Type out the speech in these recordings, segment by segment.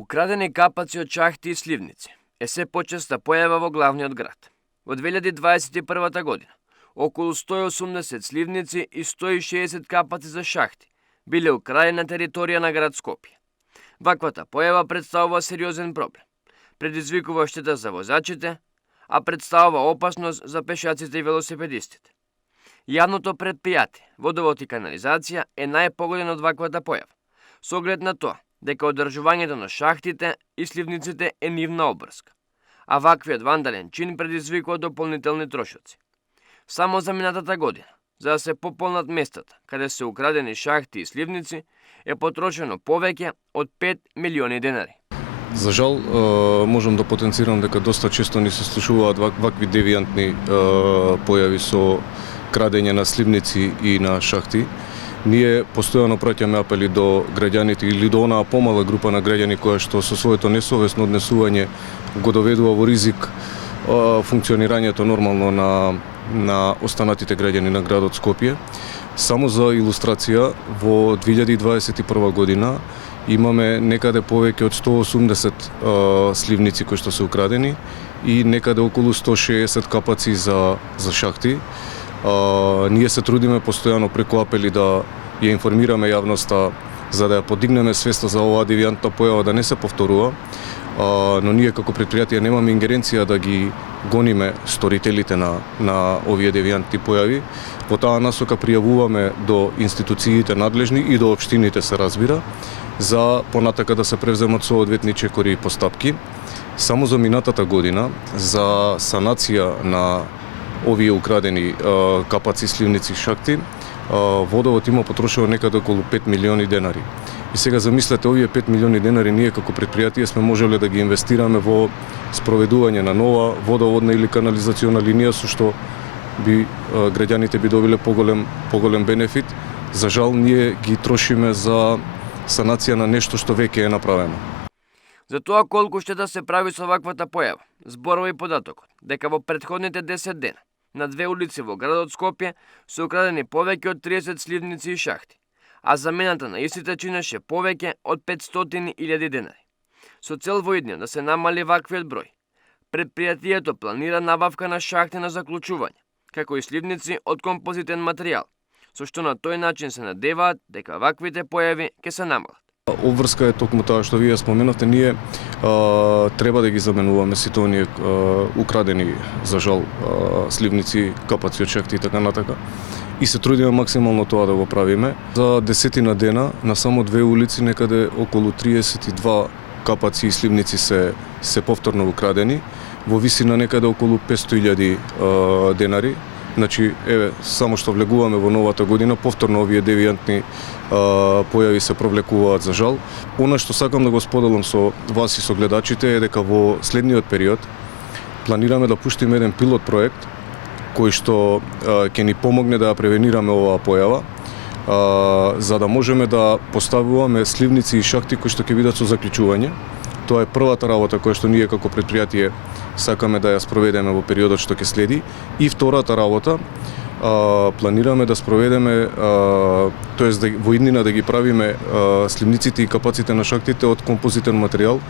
Украдени капаци од шахти и сливници е се почеста појава во главниот град. Во 2021 година, околу 180 сливници и 160 капаци за шахти биле украдени на територија на град Скопје. Ваквата појава представува сериозен проблем, предизвикува штета за возачите, а представува опасност за пешаците и велосипедистите. Јавното претпријатие Водовод и канализација е најпогоден од ваквата појава, со оглед на тоа дека одржувањето на шахтите и сливниците е нивна обврска, а ваквиот вандален чин предизвикува дополнителни трошоци. Само за минатата година, за да се пополнат местата каде се украдени шахти и сливници, е потрошено повеќе од 5 милиони денари. За жал, можам да потенцирам дека доста често ни се случуваат вакви девијантни појави со крадење на сливници и на шахти. Ние постојано праќаме апели до граѓаните или до онаа помала група на граѓани која што со своето несовесно однесување го доведува во ризик функционирањето нормално на останатите граѓани на градот Скопје. Само за илустрација, во 2021 година имаме некаде повеќе од 180 сливници кои што се украдени и некаде околу 160 капаци за шахти. Ние се трудиме постојано преку апели да ја информираме јавноста за да ја подигнеме свеста за оваа девијантна појава да не се повторува, но ние како претпријатие немаме ингеренција да ги гониме сторителите на овие девијантни појави. Во таа насока пријавуваме до институциите надлежни и до општините се разбира, за понатака да се превземат соодветни чекори и постапки. Само за минатата година за санација на овие украдени капаци, сливници, шахти, Водовод има потрошено некаде околу 5 милиони денари. И сега замислете, овие 5 милиони денари ние како претпријатие сме можеле да ги инвестираме во спроведување на нова водоводна или канализациона линија, со што граѓаните би добиле поголем бенефит. За жал, ние ги трошиме за санација на нешто што веќе е направено. За тоа колку штета се прави со ваквата појава, зборува и податокот дека во претходните 10 дена на две улици во градот Скопје се украдени повеќе од 30 сливници и шахти, а замената на истите чинеше повеќе од 500.000 денари. Со цел во иднина да се намали ваквиот број, претпријатието планира набавка на шахти на заклучување, како и сливници од композитен материјал, со што на тој начин се надеваат дека ваквите појави ќе се намалат. Обврска е токму таа што вие споменавте, ние треба да ги заменуваме сите оние украдени, за жал, сливници, капаци од шахти и така натака. И се трудиме максимално тоа да го правиме. За 10 дена на само две улици некаде околу 32 капаци и сливници се повторно украдени, во висина некаде околу 500.000 денари. Значи, само што влегуваме во новата година, повторно овие девијантни појави се провлекуваат за жал. Она што сакам да го споделам со вас и со гледачите е дека во следниот период планираме да пуштиме еден пилот проект кој што ќе ни помогне да ја превенираме оваа појава, за да можеме да поставуваме сливници и шахти кои што ќе бидат со заклучување. Тоа е првата работа која што ние како претпријатие сакаме да ја спроведеме во периодот што ќе следи. И втората работа, планираме да спроведеме, тоест во иднина да ги правиме сливниците и капаците на шахтите од композитен материјал,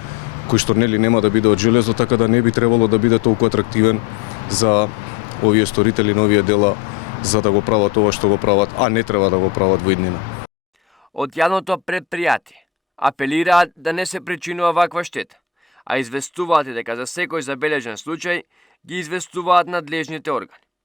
кој што нема да биде од железо, така да не би требало да биде толку атрактивен за овие сторители на овие дела, за да го прават ова што го прават, а не треба да го прават во иднина. Од јавното претпријатие апелираат да не се причинува ваква штета, а известуваат и дека за секој забележен случај ги известуваат надлежните органи.